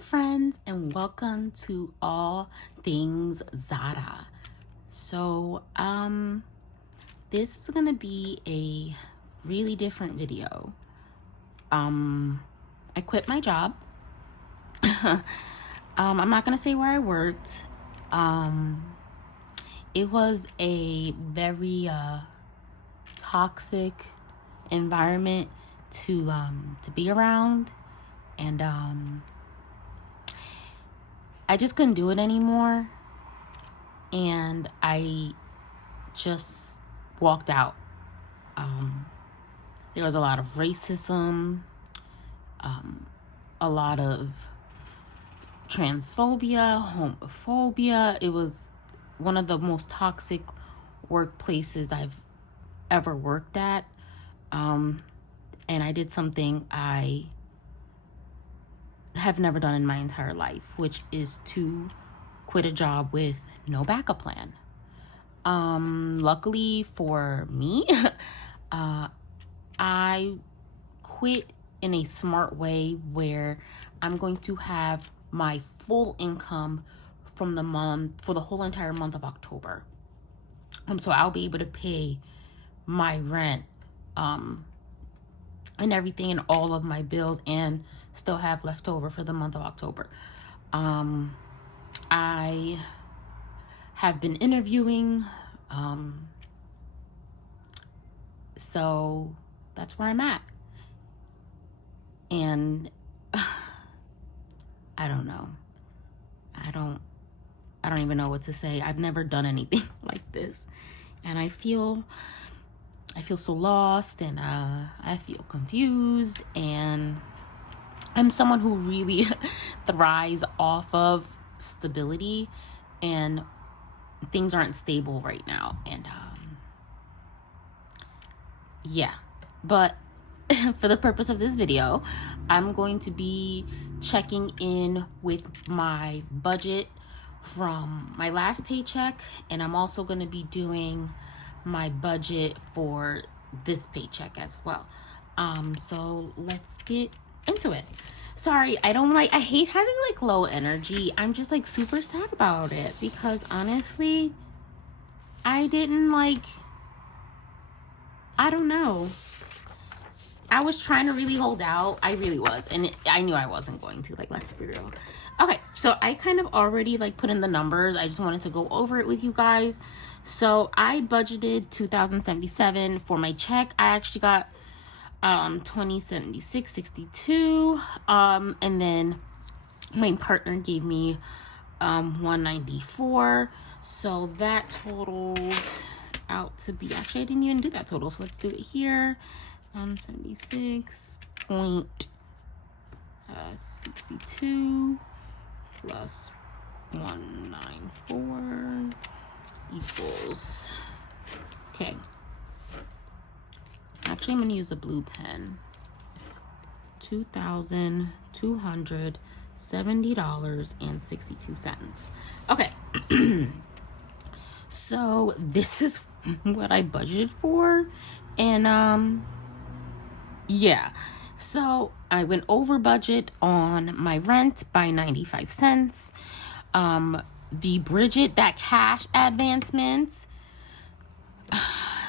friends, and welcome to All Things Zahra. So, this is gonna be a really different video. I quit my job. I'm not gonna say where I worked. It was a very toxic environment to be around, and I just couldn't do it anymore, and I just walked out. There was a lot of racism, a lot of transphobia, homophobia. It was one of the most toxic workplaces I've ever worked at. And I did something I have never done in my entire life, which is to quit a job with no backup plan. Luckily for me, I quit in a smart way where I'm going to have my full income from the month for the whole entire month of October. So I'll be able to pay my rent, and everything, and all of my bills, and still have leftover for the month of October. I have been interviewing, so that's where I'm at. And I don't know. I don't even know what to say. I've never done anything like this, and I feel so lost, and I feel confused, and I'm someone who really thrives off of stability, and things aren't stable right now. And yeah, but for the purpose of this video, I'm going to be checking in with my budget from my last paycheck, and I'm also going to be doing my budget for this paycheck as well. So let's get into it. Sorry, I hate having like low energy. I'm just like super sad about it because honestly, I don't know. I was trying to really hold out. I really was. And I knew I wasn't going to. Like, let's be real. Okay, so I kind of already like put in the numbers. I just wanted to go over it with you guys. So I budgeted $2,077 for my check. I actually got $2,076.62. And then my partner gave me $194. So that totaled out to be, actually I didn't even do that total. So let's do it here. 76.62 plus 194 equals, okay, actually I'm gonna use a blue pen, $2,270.62. Okay. So this is what I budgeted for, and yeah, so I went over budget on my rent by 95 cents. The Bridget, that cash advancement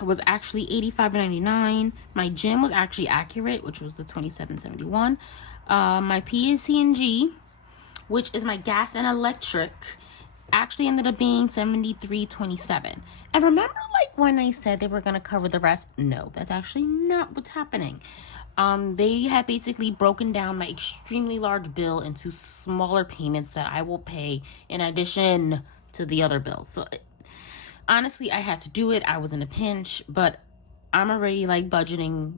was actually $85.99. My gym was actually accurate, which was the $27.71. My PSC&G, which is my gas and electric, actually ended up being $73.27. And remember, like when I said they were gonna cover the rest? No, that's actually not what's happening. They had basically broken down my extremely large bill into smaller payments that I will pay in addition to the other bills. So honestly, I had to do it. I was in a pinch, but I'm already like budgeting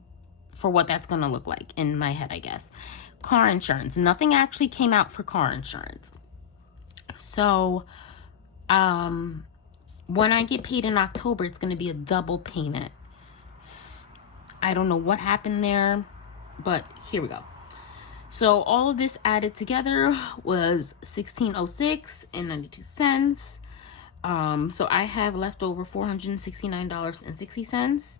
for what that's gonna look like in my head, I guess. Car insurance. Nothing actually came out for car insurance. So, when I get paid in October, it's going to be a double payment. I don't know what happened there, but here we go. So all of this added together was $1,606.92. So I have left over $469.60.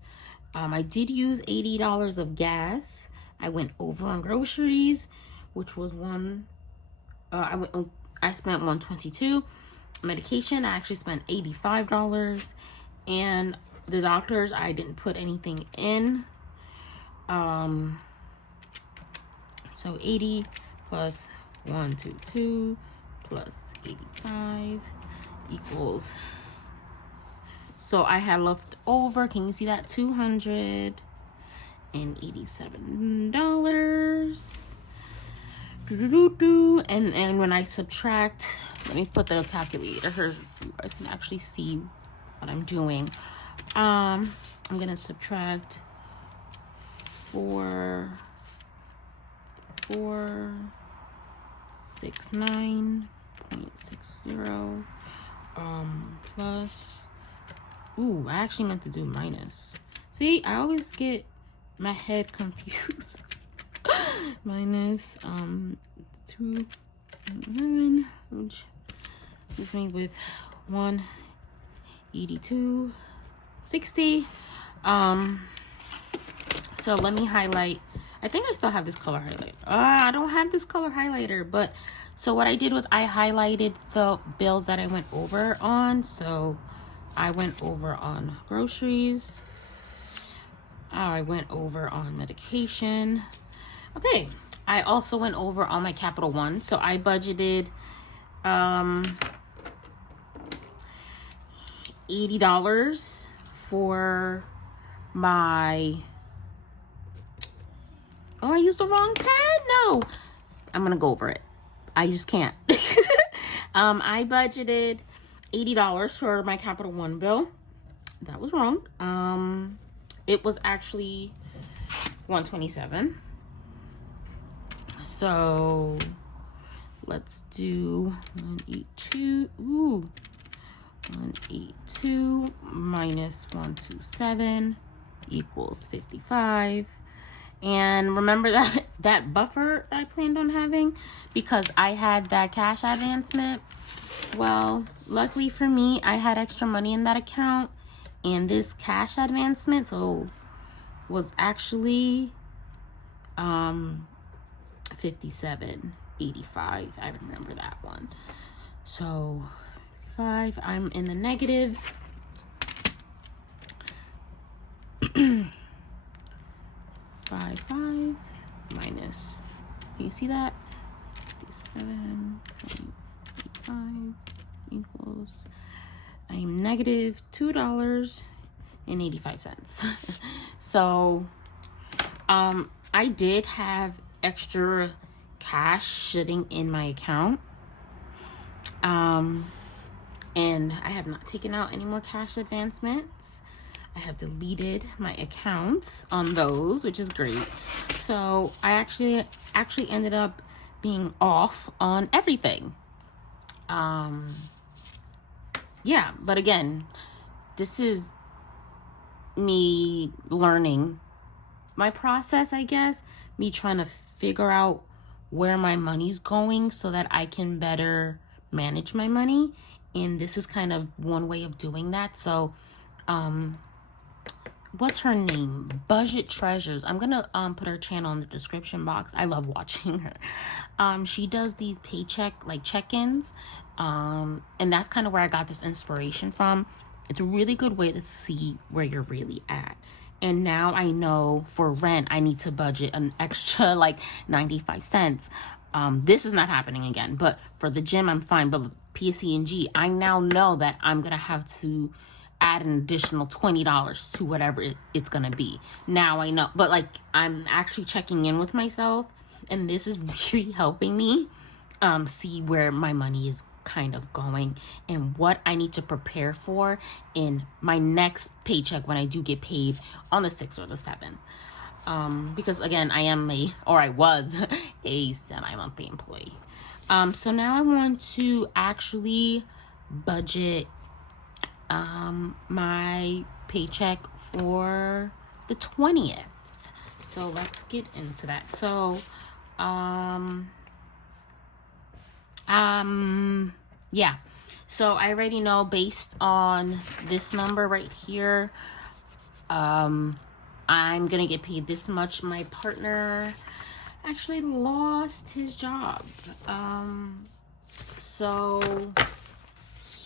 I did use $80 of gas. I went over on groceries, which was I spent 122. Medication, I actually spent $85. And the doctors, I didn't put anything in. So 80 plus 122 plus 85 equals, so I had left over, can you see that, $287. And when I subtract, let me put the calculator here so you guys can actually see what I'm doing. I'm gonna subtract 469.60 plus, ooh, I actually meant to do minus. See, I always get my head confused. Minus 209, which leaves me with 182.60. So let me highlight. I think I still have this color highlighter. I don't have this color highlighter, but so what I did was I highlighted the bills that I went over on. So I went over on groceries. I went over on medication. Okay, I also went over on my Capital One. So I budgeted $80 for my, oh, I used the wrong pen. No, I'm gonna go over it. I just can't. I budgeted $80 for my Capital One bill. That was wrong. It was actually 127. So let's do 182. Ooh, 182 minus 127 equals 55. And remember that buffer I planned on having because I had that cash advancement. Well, luckily for me, I had extra money in that account, and this cash advancement was actually 57.85. I remember that one. So 55, I'm in the negatives. 55 minus, can you see that? 57.85 equals, I am negative $2.85. So I did have extra cash sitting in my account, and I have not taken out any more cash advancements. I have deleted my accounts on those, which is great. So I actually ended up being off on everything. Yeah, but again, this is me learning my process, I guess, me trying to figure out where my money's going so that I can better manage my money. And this is kind of one way of doing that. So, what's her name? Budget Treasures. I'm gonna put her channel in the description box. I love watching her. She does these paycheck check-ins, and that's kind of where I got this inspiration from. It's a really good way to see where you're really at. And now I know for rent I need to budget an extra like 95 cents. This is not happening again, but for the gym I'm fine. But PSE&G, I now know that I'm gonna have to add an additional $20 to whatever it's gonna be. Now I know, but like I'm actually checking in with myself, and this is really helping me see where my money is kind of going and what I need to prepare for in my next paycheck when I do get paid on the 6th or the 7th. Because again, I was a semi-monthly employee. So now I want to actually budget my paycheck for the 20th. So let's get into that. So yeah, so I already know based on this number right here, I'm gonna get paid this much. My partner actually lost his job. So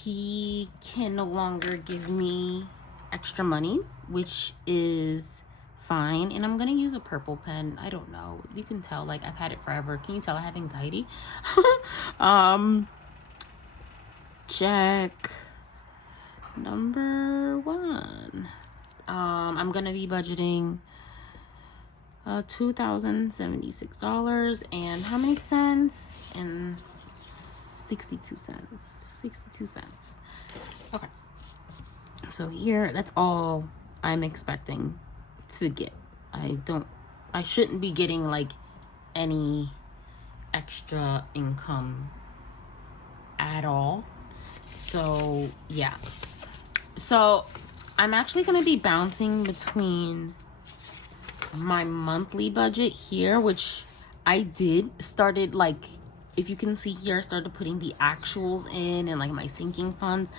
he can no longer give me extra money, which is fine. And I'm gonna use a purple pen. I don't know, you can tell, like, I've had it forever. Can you tell I have anxiety? Check number 1. I'm gonna be budgeting $2,076 and how many cents? And 62 cents. 62 cents. Okay. So here, that's all I'm expecting to get. I shouldn't be getting like any extra income at all. So yeah. So I'm actually going to be bouncing between my monthly budget here, which I started, like, if you can see here, I started putting the actuals in and like my sinking funds.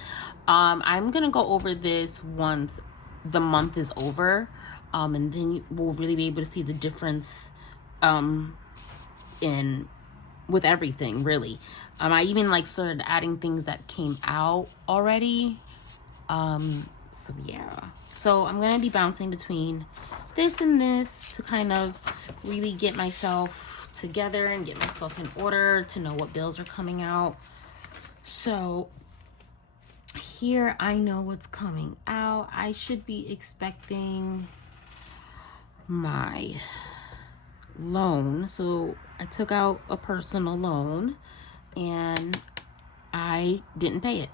I'm gonna go over this once the month is over, and then we'll really be able to see the difference in with everything, really. I even like started adding things that came out already. So yeah. So I'm gonna be bouncing between this and this to kind of really get myself together and get myself in order to know what bills are coming out. So here I know what's coming out. I should be expecting my loan. So I took out a personal loan and I didn't pay it.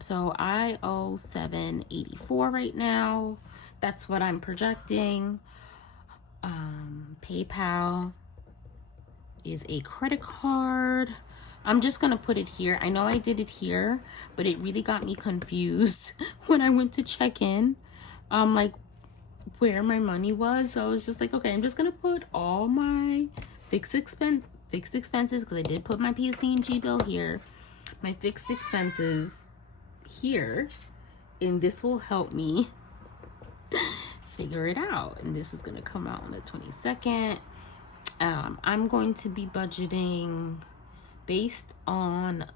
So I owe $784 right now. That's what I'm projecting. PayPal is a credit card. I'm just gonna put it here. I know I did it here, but it really got me confused when I went to check in, like where my money was. So I was just like, okay, I'm just gonna put all my fixed expenses, because I did put my PSE&G bill here, my fixed expenses here, and this will help me figure it out. And this is going to come out on the 22nd. I'm going to be budgeting based on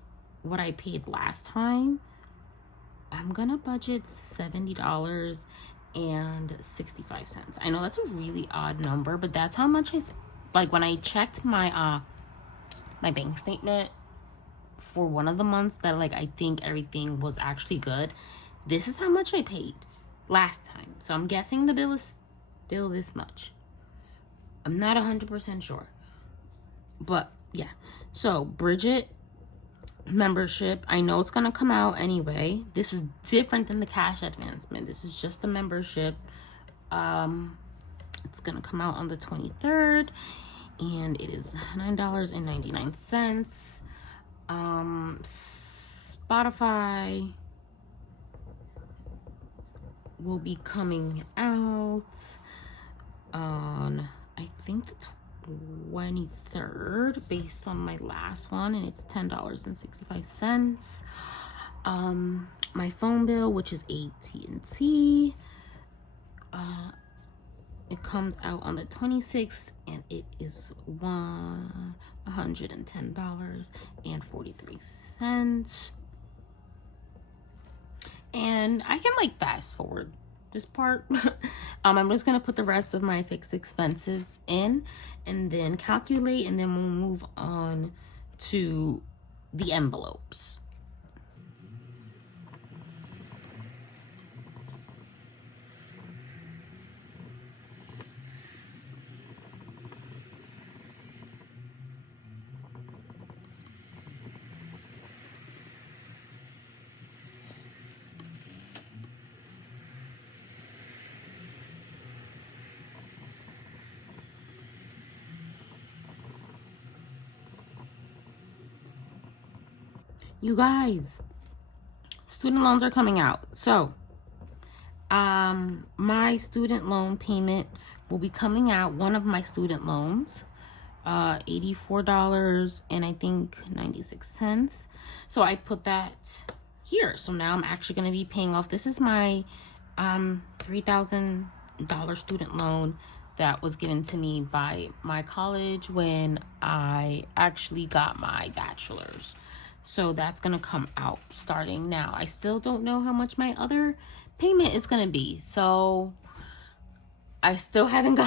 what I paid last time. I'm going to budget $70.65. I know that's a really odd number, but that's how much like when I checked my my bank statement for one of the months that, like, I think everything was actually good, this is how much I paid last time. So I'm guessing the bill is still this much. I'm not 100% sure, but yeah. So Bridget membership, I know it's gonna come out anyway. This is different than the cash advancement. This is just the membership. It's gonna come out on the 23rd and it is $9.99. Spotify will be coming out on, I think, the 23rd based on my last one, and it's $10.65. My phone bill, which is AT&T, it comes out on the 26th and it is $110.43. And I can like fast forward this part. I'm just gonna put the rest of my fixed expenses in and then calculate, and then we'll move on to the envelopes. You guys, student loans are coming out. So my student loan payment will be coming out, one of my student loans, $84 and I think 96 cents. So I put that here. So now I'm actually going to be paying off. This is my $3,000 student loan that was given to me by my college when I actually got my bachelor's. So that's going to come out starting now. I still don't know how much my other payment is going to be. So I still haven't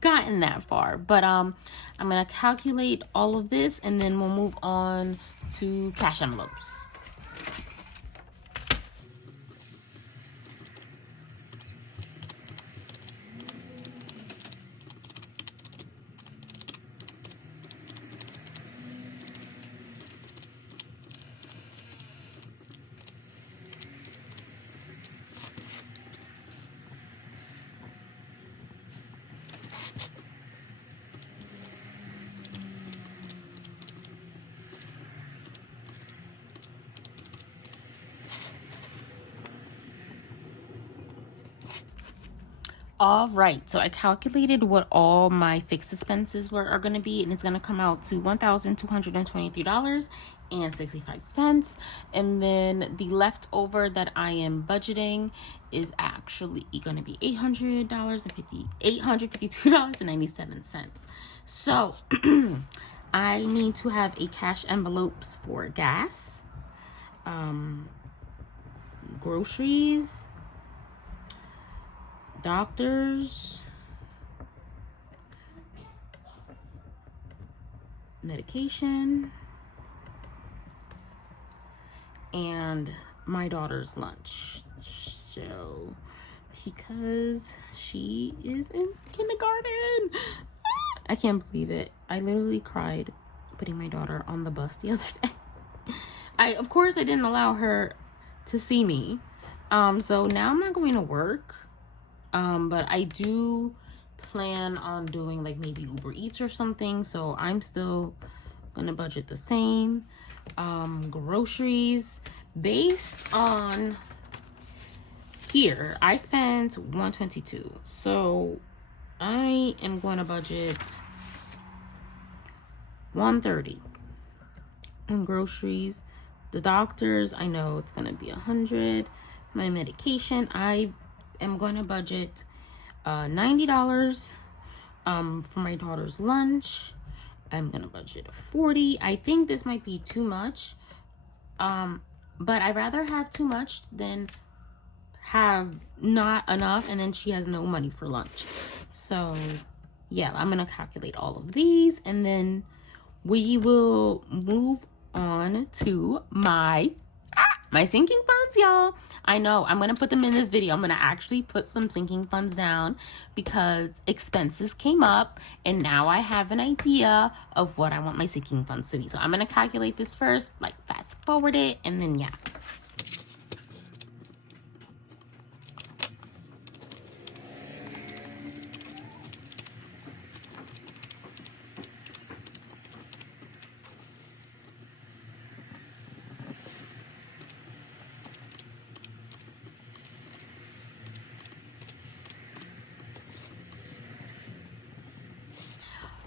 gotten that far. But I'm going to calculate all of this and then we'll move on to cash envelopes. All right, so I calculated what all my fixed expenses are going to be, and it's going to come out to $1,223.65. And then the leftover that I am budgeting is actually going to be $852.97. So I need to have a cash envelopes for gas, groceries, doctors, medication, and my daughter's lunch. So, because she is in kindergarten, I can't believe it. I literally cried putting my daughter on the bus the other day. Of course, I didn't allow her to see me. So now I'm not going to work. But I do plan on doing like maybe Uber Eats or something. So I'm still gonna budget the same. Groceries, based on here, I spent $122. So I am going to budget $130 on groceries. The doctors, I know it's gonna be $100. My medication, I am going to budget $90 for my daughter's lunch. I'm going to budget $40. I think this might be too much, but I'd rather have too much than have not enough and then she has no money for lunch. So yeah, I'm going to calculate all of these and then we will move on to my sinking funds, y'all. I know I'm gonna put them in this video. I'm gonna actually put some sinking funds down because expenses came up and now I have an idea of what I want my sinking funds to be. So I'm gonna calculate this first, like fast forward it, and then yeah.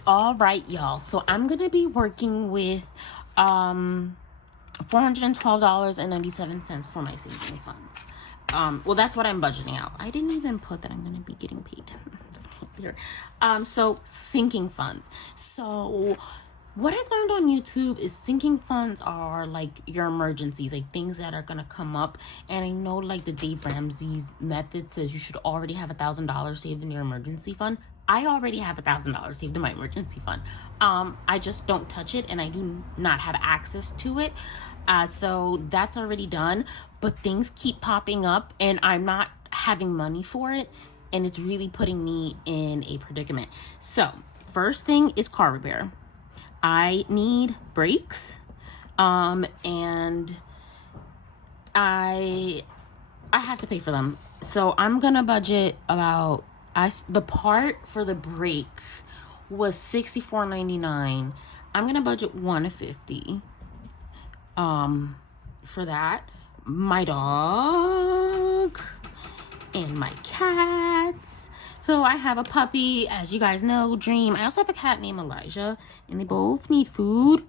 All right, y'all. So I'm gonna be working with $412.97 for my sinking funds. Well, that's what I'm budgeting out. I didn't even put that I'm gonna be getting paid. So sinking funds. So what I've learned on YouTube is sinking funds are like your emergencies, like things that are gonna come up. And I know like the Dave Ramsey's method says you should already have $1,000 saved in your emergency fund. I already have $1,000 saved in my emergency fund. I just don't touch it and I do not have access to it. So that's already done, but things keep popping up and I'm not having money for it. And it's really putting me in a predicament. So first thing is car repair. I need brakes, and I have to pay for them. So I'm gonna budget about the part for the brake was $64.99. I'm gonna budget $150 for that. My dog and my cats. So I have a puppy, as you guys know, Dream. I also have a cat named Elijah, and they both need food.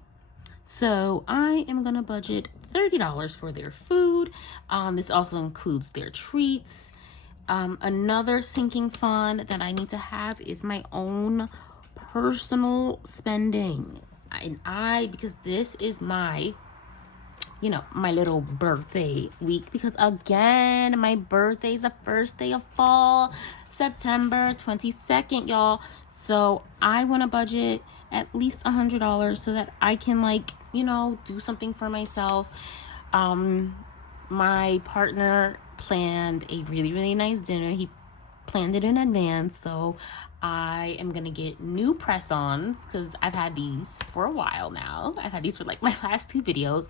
So I am gonna budget $30 for their food. This also includes their treats. Another sinking fund that I need to have is my own personal spending. Because this is my, my little birthday week. Because again, my birthday is the first day of fall, September 22nd, y'all. So I want to budget at least $100 so that I can, do something for myself. My partner planned a really, really nice dinner. He planned it in advance, so I am gonna get new press-ons because I've had these for a while now. I've had these for like my last 2 videos.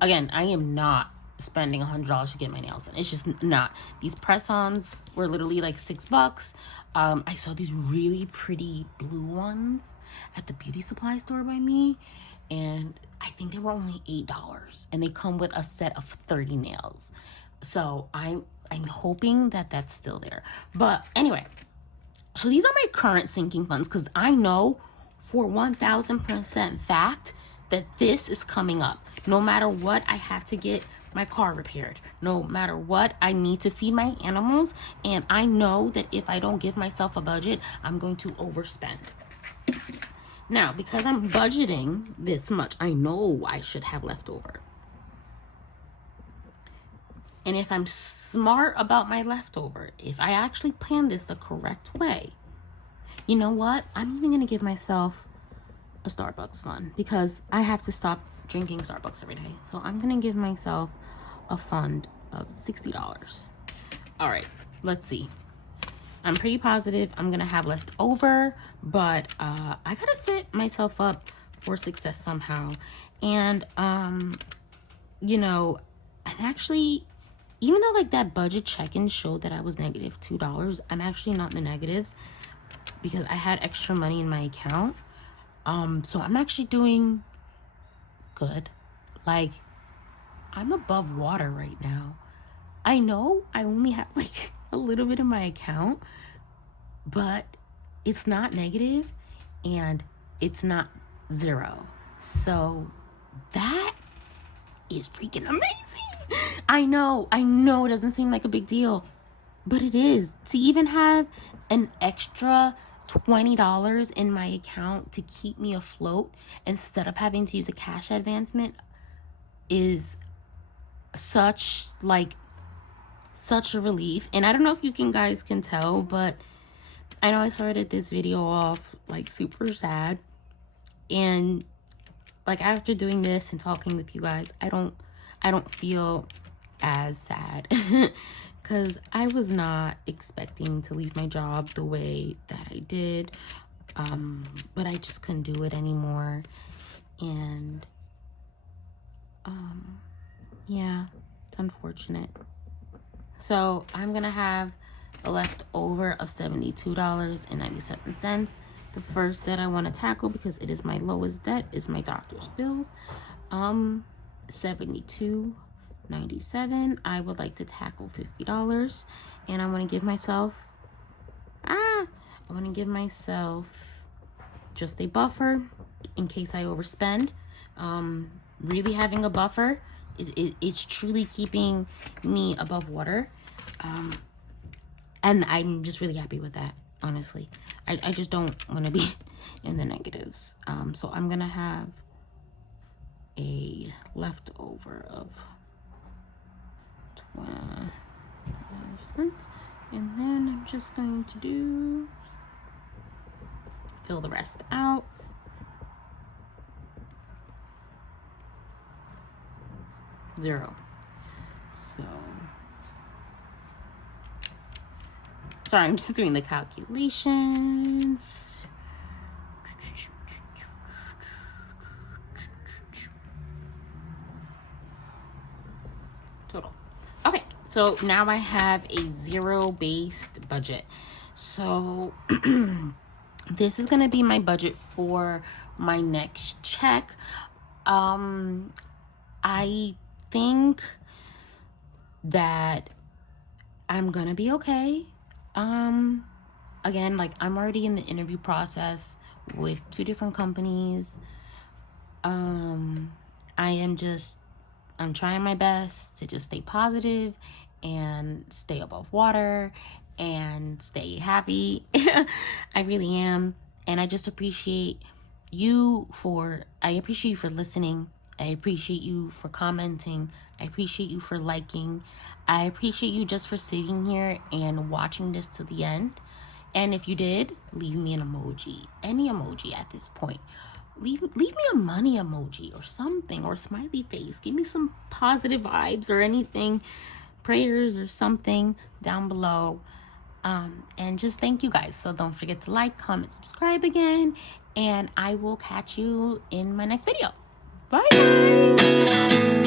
Again, I am not spending $100 to get my nails done. It's just not. These press-ons were literally like $6. I saw these really pretty blue ones at the beauty supply store by me, and I think they were only $8, and they come with a set of 30 nails. So I'm hoping that that's still there. But anyway, so these are my current sinking funds, because I know for 1000% fact that this is coming up. No matter what, I have to get my car repaired. No matter what, I need to feed my animals. And I know that if I don't give myself a budget, I'm going to overspend. Now, because I'm budgeting this much, I know I should have leftover. And if I'm smart about my leftover, if I actually plan this the correct way, you know what? I'm even going to give myself a Starbucks fund, because I have to stop drinking Starbucks every day. So I'm going to give myself a fund of $60. All right, let's see. I'm pretty positive I'm going to have left over, but I got to set myself up for success somehow. And, I'm actually, even though like that budget check-in showed that I was negative $2, I'm actually not in the negatives because I had extra money in my account. So I'm actually doing good. Like, I'm above water right now. I know I only have like a little bit in my account, but it's not negative and it's not zero. So that is freaking amazing. I know it doesn't seem like a big deal, but it is. To even have an extra $20 in my account to keep me afloat instead of having to use a cash advancement is such a relief. And I don't know if you guys can tell, but I know I started this video off like super sad, and like after doing this and talking with you guys, I don't feel as sad because I was not expecting to leave my job the way that I did, but I just couldn't do it anymore. And yeah, it's unfortunate. So I'm gonna have a leftover of $72.97. The first debt I want to tackle, because it is my lowest debt, is my doctor's bills. $72.97. I would like to tackle $50, and I want to give myself just a buffer in case I overspend. Really having a buffer it's truly keeping me above water, and I'm just really happy with that, honestly. I just don't want to be in the negatives. So I'm gonna have a leftover of 12 cents, and then I'm just going to fill the rest out. Zero. So sorry, I'm just doing the calculations. Total. Okay, so now I have a zero-based budget. So this is going to be my budget for my next check. I think that I'm gonna be okay. Again, like, I'm already in the interview process with 2 different companies. I'm trying my best to just stay positive and stay above water and stay happy. I really am. And I just appreciate I appreciate you for listening. I appreciate you for commenting. I appreciate you for liking. I appreciate you just for sitting here and watching this to the end. And if you did, leave me an emoji, any emoji at this point. Leave me a money emoji or something, or a smiley face. Give me some positive vibes or anything, prayers or something down below. And just thank you guys. So don't forget to like, comment, subscribe again, and I will catch you in my next video. Bye guys.